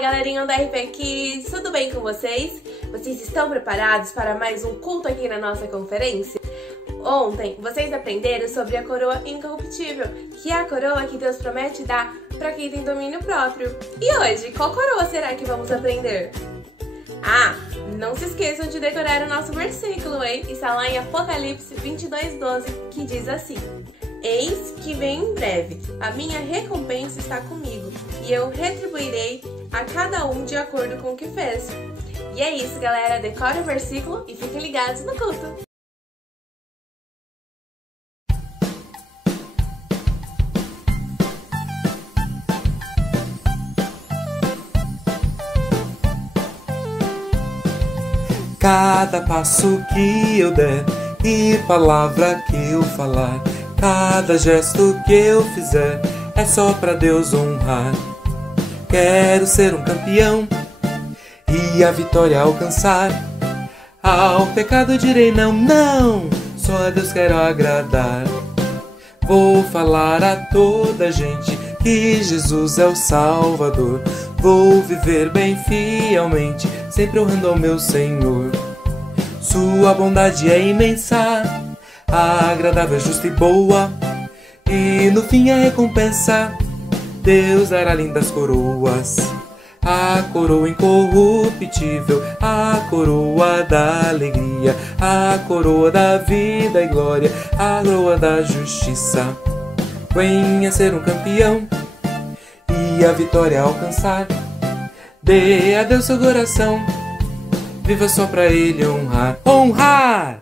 galerinha da RP Kids, tudo bem com vocês? Vocês estão preparados para mais um culto aqui na nossa conferência? Ontem, vocês aprenderam sobre a coroa incorruptível, que é a coroa que Deus promete dar para quem tem domínio próprio. E hoje, qual coroa será que vamos aprender? Ah, não se esqueçam de decorar o nosso versículo, hein? Está lá em Apocalipse 22:12, que diz assim: Eis que vem em breve, a minha recompensa está comigo, e eu retribuirei a cada um de acordo com o que fez. E é isso, galera, decore o versículo e fiquem ligados no culto! Cada passo que eu der e palavra que eu falar, cada gesto que eu fizer é só pra Deus honrar. Quero ser um campeão e a vitória alcançar. Ao pecado direi não, não, só a Deus quero agradar. Vou falar a toda gente que Jesus é o Salvador. Vou viver bem fielmente, sempre honrando ao meu Senhor. Sua bondade é imensa, agradável, justa e boa, e no fim a recompensa Deus dará lindas coroas. A coroa incorruptível, a coroa da alegria, a coroa da vida e glória, a coroa da justiça. Venha ser um campeão e a vitória alcançar. Dê a Deus seu coração, viva só pra Ele honrar. Honrar!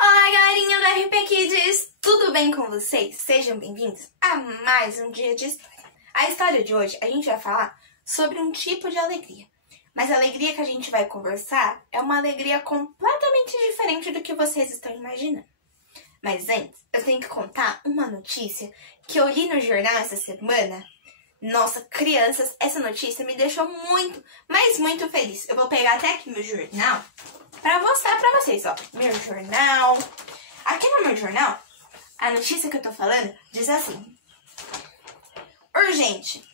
Olá, galerinha do RP Kids! Tudo bem com vocês? Sejam bem-vindos a mais um dia de história. A história de hoje a gente vai falar sobre um tipo de alegria. Mas a alegria que a gente vai conversar é uma alegria completamente diferente do que vocês estão imaginando. Mas antes, eu tenho que contar uma notícia que eu li no jornal essa semana. Nossa, crianças, essa notícia me deixou muito, mas muito feliz. Eu vou pegar até aqui meu jornal para mostrar para vocês, ó. Meu jornal. Aqui no meu jornal, a notícia que eu tô falando diz assim: urgente.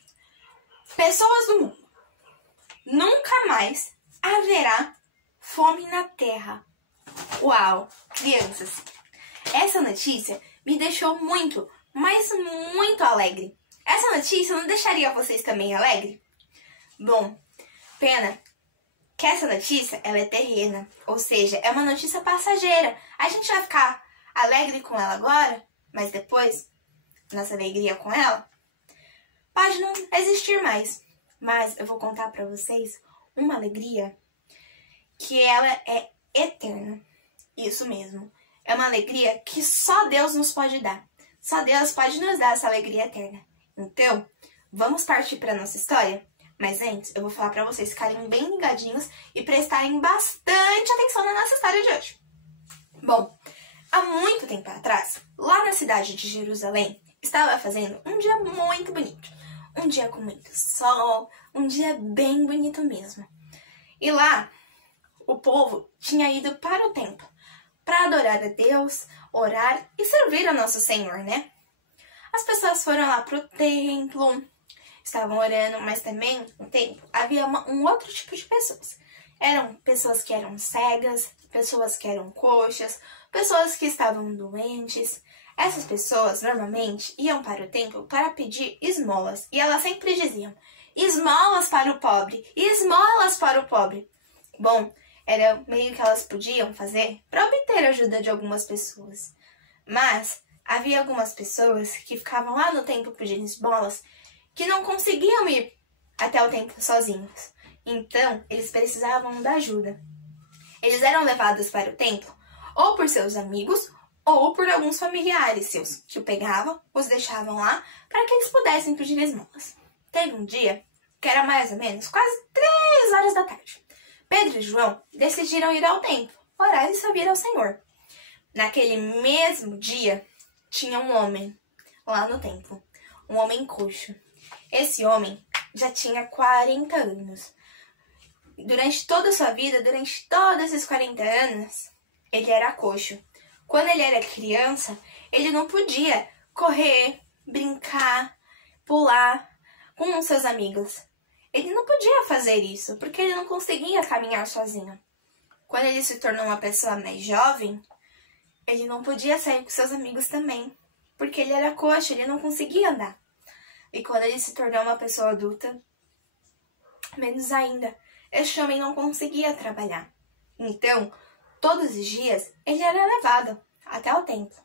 Pessoas do mundo. Nunca mais haverá fome na Terra. Uau, crianças. Essa notícia me deixou muito, mas muito alegre. Essa notícia não deixaria vocês também alegres? Bom, pena que essa notícia ela é terrena, ou seja, é uma notícia passageira. A gente vai ficar alegre com ela agora, mas depois, nossa alegria com ela pode não existir mais. Mas eu vou contar pra vocês uma alegria que ela é eterna. Isso mesmo. É uma alegria que só Deus nos pode dar. Só Deus pode nos dar essa alegria eterna. Então, vamos partir para nossa história? Mas antes, eu vou falar para vocês ficarem bem ligadinhos e prestarem bastante atenção na nossa história de hoje. Bom, há muito tempo atrás, lá na cidade de Jerusalém, estava fazendo um dia muito bonito. Um dia com muito sol, um dia bem bonito mesmo. E lá, o povo tinha ido para o templo para adorar a Deus, orar e servir ao nosso Senhor, né? As pessoas foram lá para o templo, estavam orando, mas também no templo havia um outro tipo de pessoas. Eram pessoas que eram cegas, pessoas que eram coxas, pessoas que estavam doentes. Essas pessoas normalmente iam para o templo para pedir esmolas. E elas sempre diziam: esmolas para o pobre, esmolas para o pobre. Bom, era meio que elas podiam fazer para obter a ajuda de algumas pessoas. Mas havia algumas pessoas que ficavam lá no templo pedindo esmolas que não conseguiam ir até o templo sozinhos. Então, eles precisavam da ajuda. Eles eram levados para o templo ou por seus amigos ou por alguns familiares seus, que o pegavam, os deixavam lá, para que eles pudessem pedir esmolas. Teve um dia, que era mais ou menos quase 3 horas da tarde. Pedro e João decidiram ir ao templo, orar e servir ao Senhor. Naquele mesmo dia, tinha um homem lá no templo, um homem coxo. Esse homem já tinha 40 anos. durante toda a sua vida, durante todos esses 40 anos, ele era coxo. Quando ele era criança, ele não podia correr, brincar, pular com os seus amigos. Ele não podia fazer isso, porque ele não conseguia caminhar sozinho. Quando ele se tornou uma pessoa mais jovem, ele não podia sair com seus amigos também, porque ele era coxo, ele não conseguia andar. E quando ele se tornou uma pessoa adulta, menos ainda, este homem não conseguia trabalhar. Então, todos os dias, ele era levado até o templo.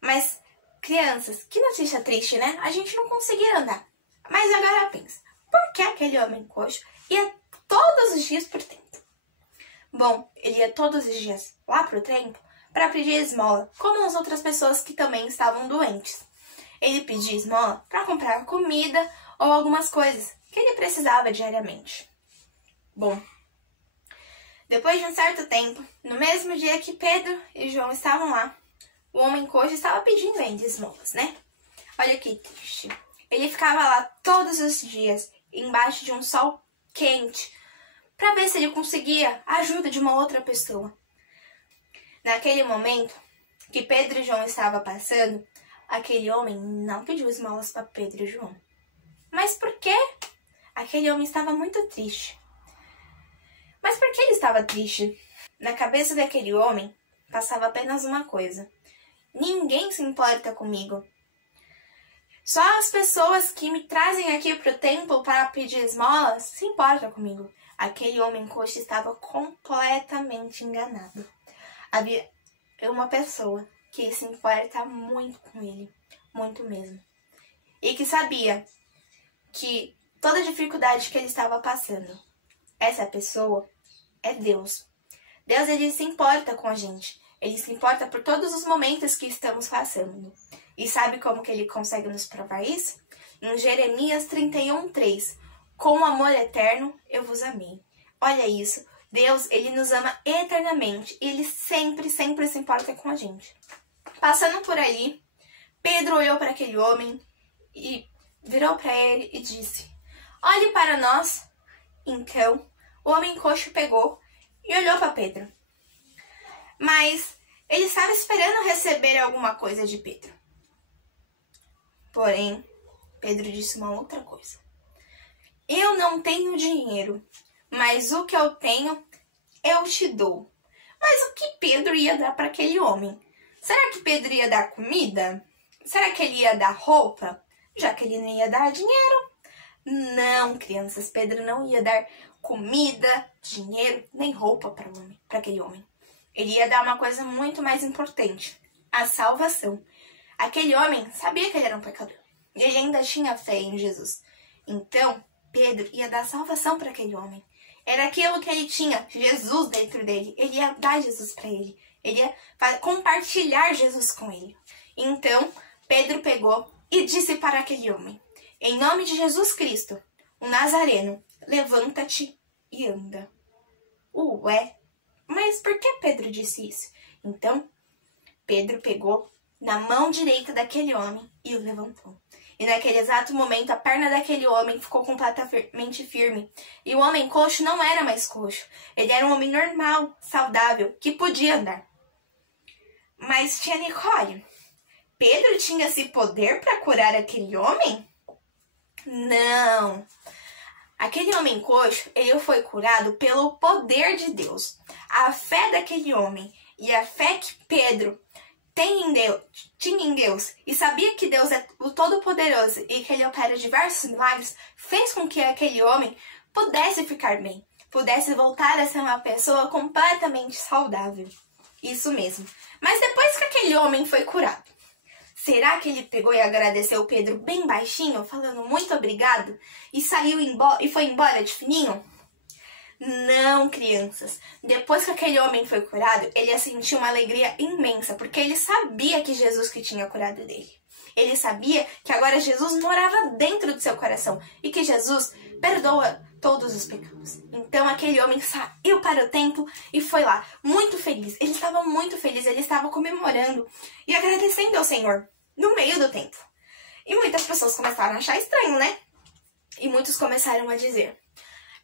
Mas, crianças, que notícia triste, né? A gente não conseguia andar. Mas agora pensa, por que aquele homem coxo ia todos os dias pro templo? Bom, ele ia todos os dias lá pro templo para pedir esmola, como as outras pessoas que também estavam doentes. Ele pedia esmola para comprar comida ou algumas coisas que ele precisava diariamente. Bom, depois de um certo tempo, no mesmo dia que Pedro e João estavam lá, o homem coxo estava pedindo ainda esmolas, né? Olha que triste. Ele ficava lá todos os dias, embaixo de um sol quente, para ver se ele conseguia a ajuda de uma outra pessoa. Naquele momento que Pedro e João estavam passando, aquele homem não pediu esmolas para Pedro e João. Mas por quê? Aquele homem estava muito triste. Mas por que ele estava triste? Na cabeça daquele homem passava apenas uma coisa: ninguém se importa comigo. Só as pessoas que me trazem aqui para o templo para pedir esmolas se importam comigo. Aquele homem coxo estava completamente enganado. Havia uma pessoa que se importa muito com ele, muito mesmo. E que sabia que toda a dificuldade que ele estava passando, essa pessoa é Deus. Deus, ele se importa com a gente. Ele se importa por todos os momentos que estamos passando. E sabe como que ele consegue nos provar isso? Em Jeremias 31:3. Com amor eterno eu vos amei. Olha isso. Deus, ele nos ama eternamente. E ele sempre, sempre se importa com a gente. Passando por ali, Pedro olhou para aquele homem e virou para ele e disse: olhe para nós. Então, o homem coxo pegou e olhou para Pedro. Mas ele estava esperando receber alguma coisa de Pedro. Porém, Pedro disse uma outra coisa: eu não tenho dinheiro, mas o que eu tenho, eu te dou. Mas o que Pedro ia dar para aquele homem? Será que Pedro ia dar comida? Será que ele ia dar roupa? Já que ele não ia dar dinheiro? Não, crianças, Pedro não ia dar comida, dinheiro, nem roupa para aquele homem. Ele ia dar uma coisa muito mais importante: a salvação. Aquele homem sabia que ele era um pecador e ele ainda tinha fé em Jesus. Então, Pedro ia dar salvação para aquele homem. Era aquilo que ele tinha, Jesus dentro dele. Ele ia dar Jesus para ele. Ele ia compartilhar Jesus com ele. Então, Pedro pegou e disse para aquele homem: em nome de Jesus Cristo, o Nazareno, levanta-te e anda. Ué, mas por que Pedro disse isso? Então, Pedro pegou na mão direita daquele homem e o levantou. E naquele exato momento, a perna daquele homem ficou completamente firme. E o homem coxo não era mais coxo. Ele era um homem normal, saudável, que podia andar. Mas, tia Nicole, Pedro tinha esse poder para curar aquele homem? Não. Aquele homem coxo, ele foi curado pelo poder de Deus. A fé daquele homem e a fé que Pedro tinha em Deus e sabia que Deus é o Todo-Poderoso e que ele opera diversos milagres, fez com que aquele homem pudesse ficar bem, pudesse voltar a ser uma pessoa completamente saudável. Isso mesmo. Mas depois que aquele homem foi curado, será que ele pegou e agradeceu Pedro bem baixinho, falando muito obrigado, e saiu e foi embora de fininho? Não, crianças. Depois que aquele homem foi curado, ele sentiu uma alegria imensa, porque ele sabia que Jesus que tinha curado dele. Ele sabia que agora Jesus morava dentro do seu coração e que Jesus perdoa todos os pecados. Então aquele homem saiu para o templo e foi lá, muito feliz. Ele estava muito feliz, ele estava comemorando e agradecendo ao Senhor no meio do templo. E muitas pessoas começaram a achar estranho, né? E muitos começaram a dizer: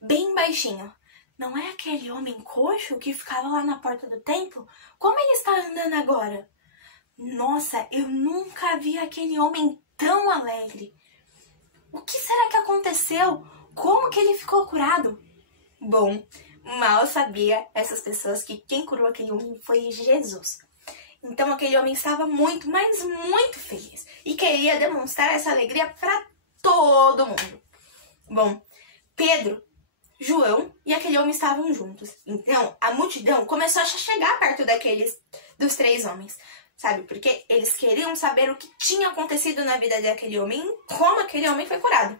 bem baixinho: não é aquele homem coxo que ficava lá na porta do templo? Como ele está andando agora? Nossa, eu nunca vi aquele homem tão alegre. O que será que aconteceu? Como que ele ficou curado? Bom, mal sabia essas pessoas que quem curou aquele homem foi Jesus. Então aquele homem estava muito, mas muito feliz e queria demonstrar essa alegria para todo mundo. Bom, Pedro, João e aquele homem estavam juntos. Então a multidão começou a chegar perto dos 3 homens. Sabe, porque eles queriam saber o que tinha acontecido na vida daquele homem e como aquele homem foi curado.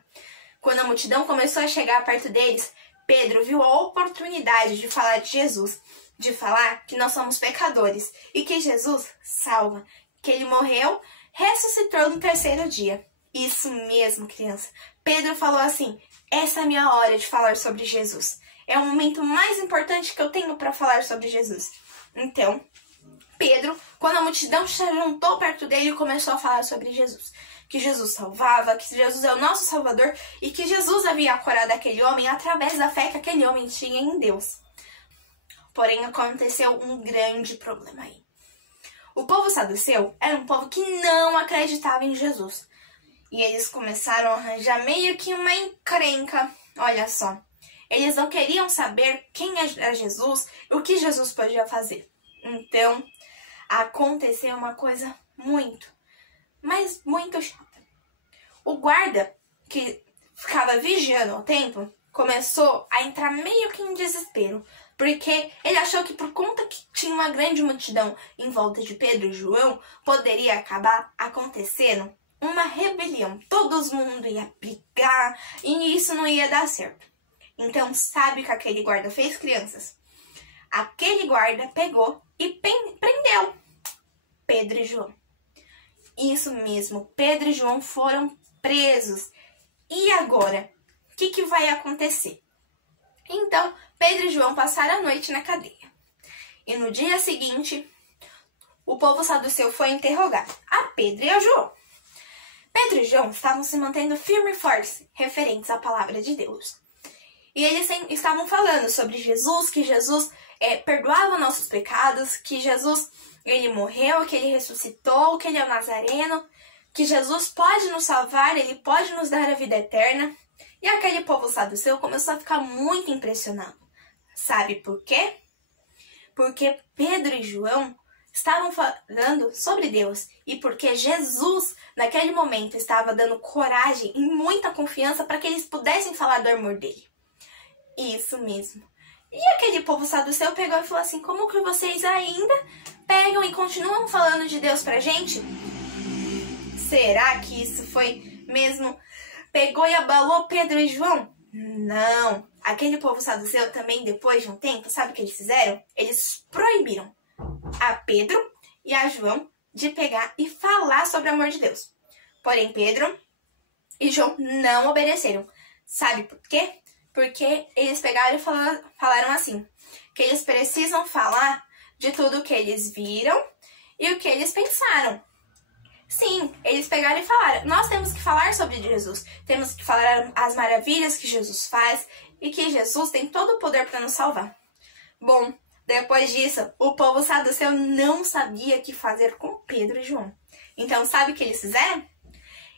Quando a multidão começou a chegar perto deles, Pedro viu a oportunidade de falar de Jesus, de falar que nós somos pecadores e que Jesus salva, que ele morreu, ressuscitou no 3º dia. Isso mesmo, criança. Pedro falou assim: essa é a minha hora de falar sobre Jesus. É o momento mais importante que eu tenho para falar sobre Jesus. Então, Pedro, quando a multidão se juntou perto dele, começou a falar sobre Jesus. Que Jesus salvava, que Jesus é o nosso Salvador e que Jesus havia curado aquele homem através da fé que aquele homem tinha em Deus. Porém, aconteceu um grande problema aí. O povo saduceu era um povo que não acreditava em Jesus. E eles começaram a arranjar meio que uma encrenca. Olha só, eles não queriam saber quem era Jesus e o que Jesus podia fazer. Então, aconteceu uma coisa muito, mas muito chata. O guarda, que ficava vigiando o templo, começou a entrar meio que em desespero, porque ele achou que por conta que tinha uma grande multidão em volta de Pedro e João, poderia acabar acontecendo uma rebelião. Todo mundo ia brigar e isso não ia dar certo. Então, sabe o que aquele guarda fez, crianças? Aquele guarda pegou e prendeu Pedro e João. Isso mesmo, Pedro e João foram presos. E agora? O que vai acontecer? Então, Pedro e João passaram a noite na cadeia. E no dia seguinte, o povo saduceu foi interrogar a Pedro e a João. Pedro e João estavam se mantendo firmes e fortes, referentes à palavra de Deus. E eles estavam falando sobre Jesus, que Jesus perdoava nossos pecados, que Jesus ele morreu, que ele ressuscitou, que ele é o Nazareno, que Jesus pode nos salvar, ele pode nos dar a vida eterna. E aquele povo saduceu começou a ficar muito impressionado. Sabe por quê? Porque Pedro e João estavam falando sobre Deus e porque Jesus, naquele momento, estava dando coragem e muita confiança para que eles pudessem falar do amor dele. Isso mesmo. E aquele povo saduceu pegou e falou assim: como que vocês ainda pegam e continuam falando de Deus pra gente? Será que isso foi mesmo? Pegou e abalou Pedro e João? Não. Aquele povo saduceu também, depois de um tempo, sabe o que eles fizeram? Eles proibiram a Pedro e a João de pegar e falar sobre o amor de Deus. Porém, Pedro e João não obedeceram. Sabe por quê? Porque eles pegaram e falaram assim, que eles precisam falar de tudo o que eles viram e o que eles pensaram. Sim, eles pegaram e falaram, nós temos que falar sobre Jesus, temos que falar as maravilhas que Jesus faz e que Jesus tem todo o poder para nos salvar. Bom, depois disso, o povo saduceu não sabia o que fazer com Pedro e João. Então, sabe o que eles fizeram?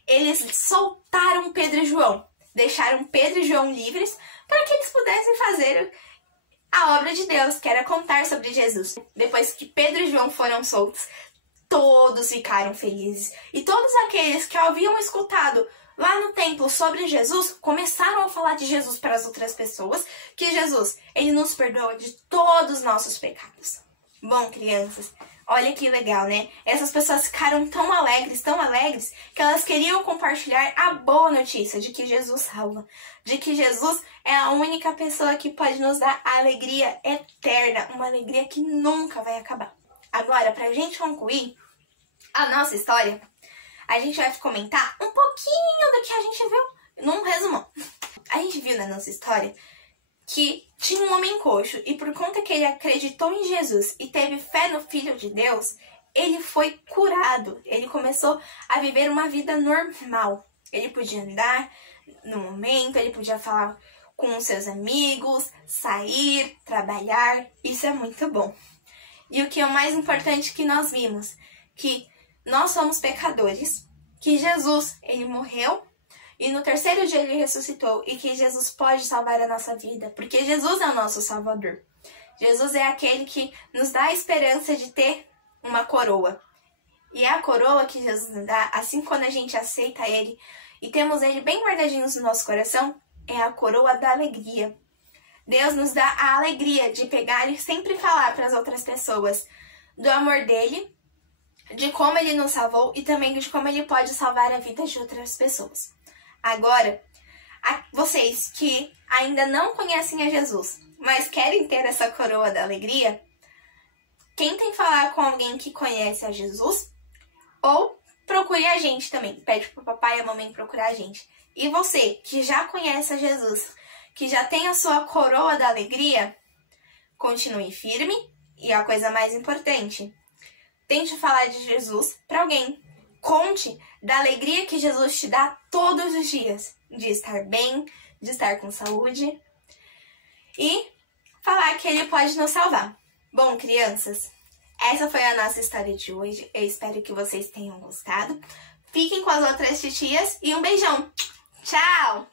Eles soltaram Pedro e João, deixaram Pedro e João livres para que eles pudessem fazer a obra de Deus, que era contar sobre Jesus. Depois que Pedro e João foram soltos, todos ficaram felizes. E todos aqueles que haviam escutado lá no templo sobre Jesus, começaram a falar de Jesus para as outras pessoas, que Jesus, ele nos perdoa de todos os nossos pecados. Bom, crianças, olha que legal, né? Essas pessoas ficaram tão alegres, que elas queriam compartilhar a boa notícia de que Jesus salva, de que Jesus é a única pessoa que pode nos dar a alegria eterna, uma alegria que nunca vai acabar. Agora, pra gente concluir a nossa história, a gente vai comentar um pouquinho do que a gente viu num resumão. A gente viu na nossa história que tinha um homem coxo e por conta que ele acreditou em Jesus e teve fé no Filho de Deus, ele foi curado. Ele começou a viver uma vida normal. Ele podia andar no momento, ele podia falar com os seus amigos, sair, trabalhar, isso é muito bom. E o que é o mais importante que nós vimos, que nós somos pecadores, que Jesus, ele morreu e no terceiro dia ele ressuscitou e que Jesus pode salvar a nossa vida, porque Jesus é o nosso Salvador. Jesus é aquele que nos dá a esperança de ter uma coroa. E a coroa que Jesus nos dá, assim quando a gente aceita ele e temos ele bem guardadinhos no nosso coração, é a coroa da alegria. Deus nos dá a alegria de pegar e sempre falar para as outras pessoas do amor dele, de como ele nos salvou e também de como ele pode salvar a vida de outras pessoas. Agora, vocês que ainda não conhecem a Jesus, mas querem ter essa coroa da alegria, tentem falar com alguém que conhece a Jesus ou procure a gente também. Pede pro papai e a mamãe procurar a gente. E você que já conhece a Jesus, que já tem a sua coroa da alegria, continue firme e a coisa mais importante, tente falar de Jesus para alguém. Conte da alegria que Jesus te dá todos os dias, de estar bem, de estar com saúde e falar que ele pode nos salvar. Bom, crianças, essa foi a nossa história de hoje. Eu espero que vocês tenham gostado. Fiquem com as outras titias e um beijão. Tchau!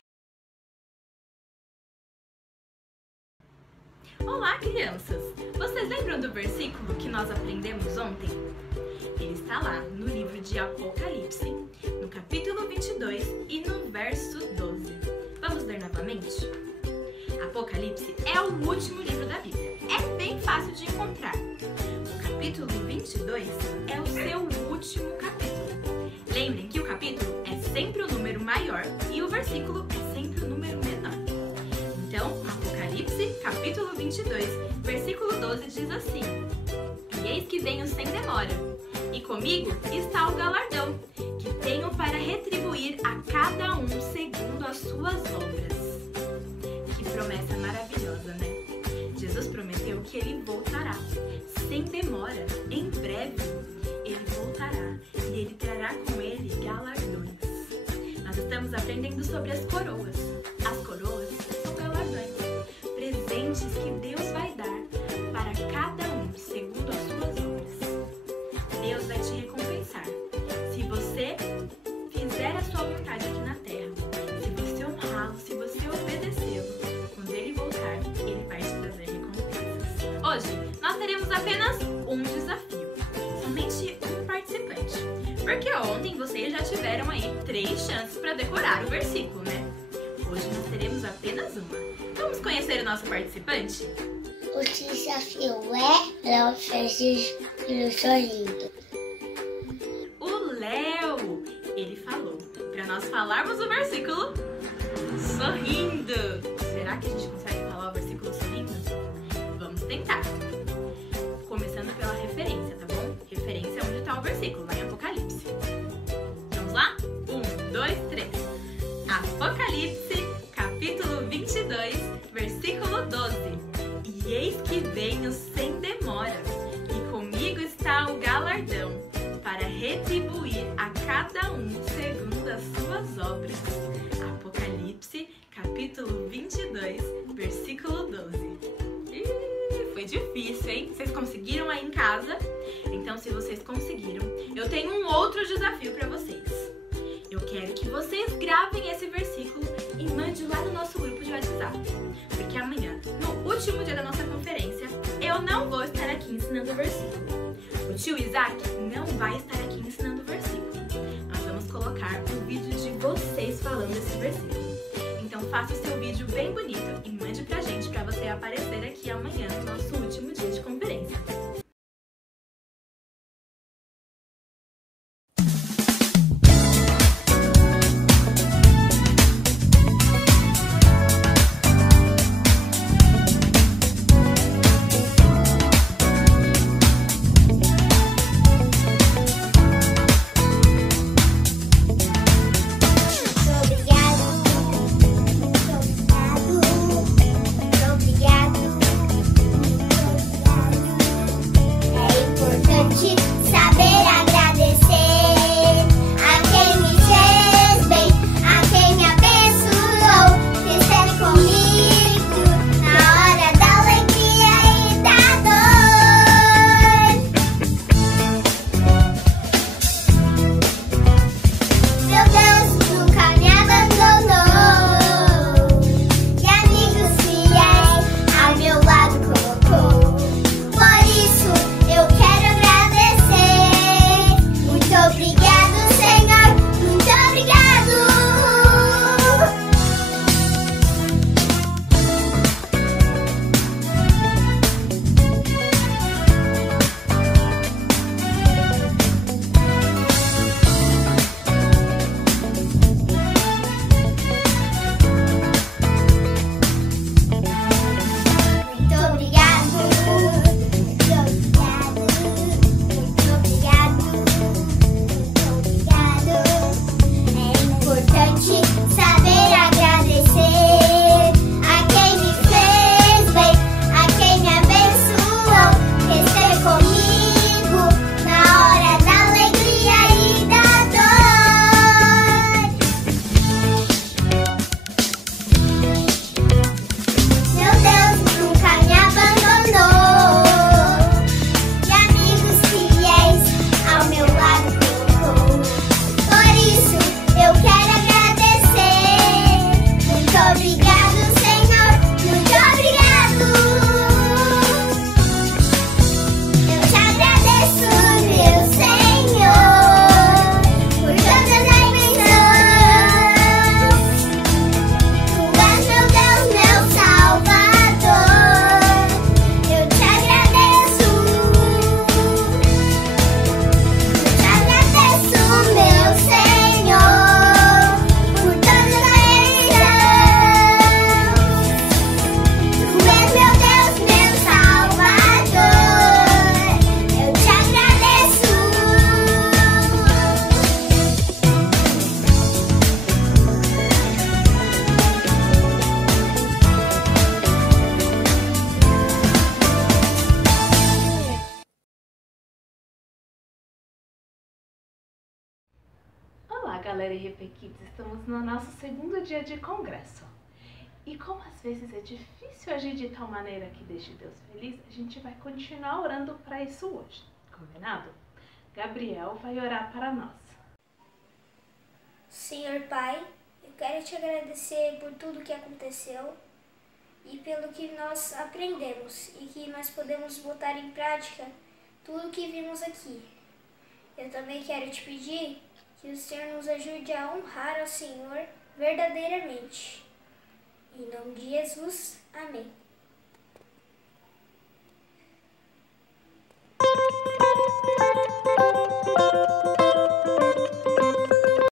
Olá, crianças! Vocês lembram do versículo que nós aprendemos ontem? Ele está lá no livro de Apocalipse, no capítulo 22 e no verso 12. Vamos ler novamente? Apocalipse é o último livro da Bíblia. É bem fácil de encontrar. O capítulo 22 é o seu último capítulo. Lembrem que o capítulo é sempre o número maior e o versículo é sempre o número menor. Então, Apocalipse, capítulo 22, versículo 12 diz assim: E eis que venho sem demora, e comigo está o galardão, que tenho para retribuir a cada um segundo as suas obras. Que promessa maravilhosa, né? Jesus prometeu que ele voltará, sem demora, em breve. Ele voltará e ele trará com ele galardões. Nós estamos aprendendo sobre as coroas. As coroas são galardões, presentes que Deus vai dar para cada um segundo as suas obras. Deus vai te recompensar se você fizer a sua vontade aqui na terra, se você honrá-lo, se você obedecê-lo. Quando ele voltar, ele vai te trazer recompensas. Hoje, nós teremos apenas um desafio, somente um participante, porque ontem vocês já tiveram aí 3 chances para decorar o versículo, né? Hoje nós teremos apenas uma. Vamos conhecer o nosso participante? O desafio é Léo Fezes do Sorrindo. O Léo, ele falou para nós falarmos o versículo sorrindo. Será que a gente consegue falar o versículo sorrindo? Vamos tentar. Começando pela referência, tá bom? Referência é onde está o versículo, lá em Apocalipse. Vamos lá? 1, 2, 3. Apocalipse, capítulo 22, versículo 12. E eis que venho sem demora, e comigo está o galardão, para retribuir a cada um segundo as suas obras. Apocalipse, capítulo 22, versículo 12. Foi difícil, hein? Vocês conseguiram aí em casa? Então, se vocês conseguiram, eu tenho um outro desafio para vocês. Eu quero que vocês gravem esse versículo e mandem lá no nosso grupo de WhatsApp. Porque amanhã, no último dia da nossa conferência, eu não vou estar aqui ensinando o versículo. O tio Isaac não vai estar aqui ensinando o versículo. Nós vamos colocar um vídeo de vocês falando esse versículo. Então faça o seu vídeo bem bonito e mande pra gente pra você aparecer aqui amanhã no nosso último dia de conferência. Obrigado. galera IEP Kids, estamos no nosso segundo dia de congresso. E como às vezes é difícil agir de tal maneira que deixe Deus feliz, a gente vai continuar orando para isso hoje, combinado? Gabriel vai orar para nós. Senhor Pai, eu quero te agradecer por tudo que aconteceu e pelo que nós aprendemos e que nós podemos botar em prática tudo que vimos aqui. Eu também quero te pedir que o Senhor nos ajude a honrar ao Senhor verdadeiramente. Em nome de Jesus, amém.